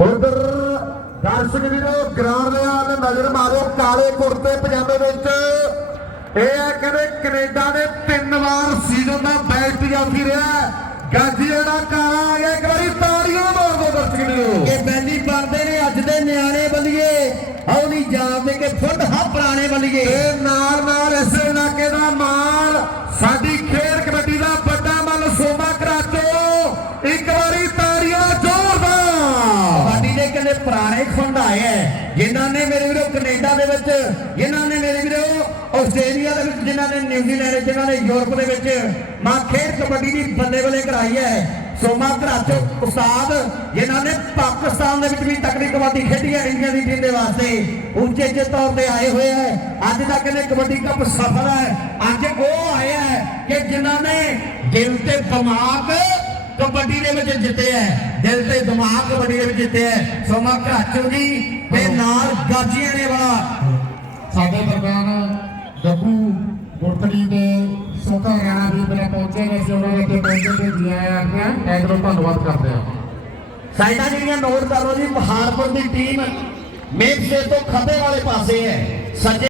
ਉਧਰ ਦਰਸ਼ਕ ਵੀਰੋ ਗਰਾਊਂਡ ਦੇ ਵੱਲ ਨਜ਼ਰ ਮਾਰੋ ਕਾਲੇ ਕੁੜਤੇ ਪਜਾਮੇ ਵਿੱਚ। ਇਹ ਹੈ ਕਹਿੰਦੇ ਕੈਨੇਡਾ ਨੇ ਤਿੰਨ ਵਾਰ ਸੀਜ਼ਨ ਦਾ ਬੈਸਟ ਜਾਫੀ ਰਿਹਾ ਗਾਜੀ ਜਿਹੜਾ ਕਾਲਾ ਆ ਗਿਆ ਇੱਕ ਵਾਰੀ ਤਾੜੀਆਂ ਮਾਰ ਦੋ ਦਰਸ਼ਕ ਵੀਰੋ ਇਹ ਬੈਲੀ ਪਾਉਂਦੇ ਨੇ ਅੱਜ ਦੇ ਨਿਆਣੇ ਬੱਲੀਏ ਨਹੀਂ ਜਾਣਦੇ ਕਿ ਫੁੱਟ ਹਾ ਪੁਰਾਣੇ ਬੱਲੀਏ ਤੇ ਨਾਲ ਨਾਲ ਇਸ ਇਲਾਕੇ ਦਾ ਮਾਲ ਸਾਡੀ ਖੇਡ ਕਮੇਟੀ ਦਾ ਵੱਡਾ ਮੱਲ ਸੋਮਾ ਕਰਾਚੋ। ਇੱਕ ਦੇ ਪੁਰਾਣੇ ਖੰਡਾਏ ਐ। ਜਿਨ੍ਹਾਂ ਨੇ ਮੇਰੇ ਵੀਰੋ ਕੈਨੇਡਾ ਦੇ ਵਿੱਚ, ਜਿਨ੍ਹਾਂ ਨੇ ਮੇਰੇ ਵੀਰੋ ਆਸਟ੍ਰੇਲੀਆ ਦੇ ਵਿੱਚ, ਜਿਨ੍ਹਾਂ ਨੇ ਨਿਊਜ਼ੀਲੈਂਡ ਜਿਨ੍ਹਾਂ ਨੇ ਯੂਰਪ ਦੇ ਵਿੱਚ ਮਾਂ ਖੇਡ ਕਬੱਡੀ ਦੀ ਬੱਲੇ ਬੱਲੇ ਕਰਾਈ ਹੈ ਸੋਮਾ ਘਰਾਚੋ ਉਸਤਾਦ, ਜਿਨ੍ਹਾਂ ਨੇ ਪਾਕਿਸਤਾਨ ਦੇ ਵਿੱਚ ਵੀ ਤਕੜੀ ਕਬੱਡੀ ਖੇਡੀ ਹੈ ਇੰਡੀਆ ਦੀ ਟੀਮ ਦੇ ਵਾਸਤੇ। ਉੱਚੇ ਉੱਚੇ ਤੌਰ ਤੇ ਆਏ ਹੋਏ ਹੈ ਅੱਜ ਦਾ ਕਹਿੰਦੇ ਕਬੱਡੀ ਕੱਪ ਸਫਲ ਹੈ ਅੱਜ ਉਹ ਆਇਆ ਕਿ ਜਿਨ੍ਹਾਂ ਨੇ ਦਿਲ ਤੇ ਦਿਮਾਗ ਕਬੱਡੀ ਦੇ ਵਿੱਚ ਜਿੱਤੇ ਹੈ ਦਿਲ ਤੇ ਦਿਮਾਗ ਕਬੱਡੀ ਦੇ ਵਿੱਚ ਜਿੱਤੇ ਹੈ ਸੋਮਾ ਘਰਾਚੋ ਜੀ ਤੇ ਨਾਲ ਗਾਜੀਆਂ ਨੇ ਵਾਲਾ। ਸਾਡੇ ਦਰਮਿਆਨ ਗੱਗੂ ਗੁਰਤੜੀ ਦੇ ਸੋਕਾ ਰਾਣਾ ਵੀ ਮੇਰੇ ਪਹੁੰਚੇ ਨੇ ਸੀ ਉਹਨਾਂ ਦੇ ਪਹੁੰਚੇ ਤੇ ਜੀ ਆਇਆਂ ਐਡ ਨੂੰ ਧੰਨਵਾਦ ਕਰਦੇ ਹਾਂ। ਸਾਈਡਾਂ ਜਿਹੜੀਆਂ ਨੋਟ ਕਰ ਲਓ ਜੀ ਪਹਾੜਪੁਰ ਦੀ ਟੀਮ ਮੇਪਸੇ ਤੋਂ ਖੱਬੇ ਵਾਲੇ ਪਾਸੇ ਹੈ ਸੱਜੇ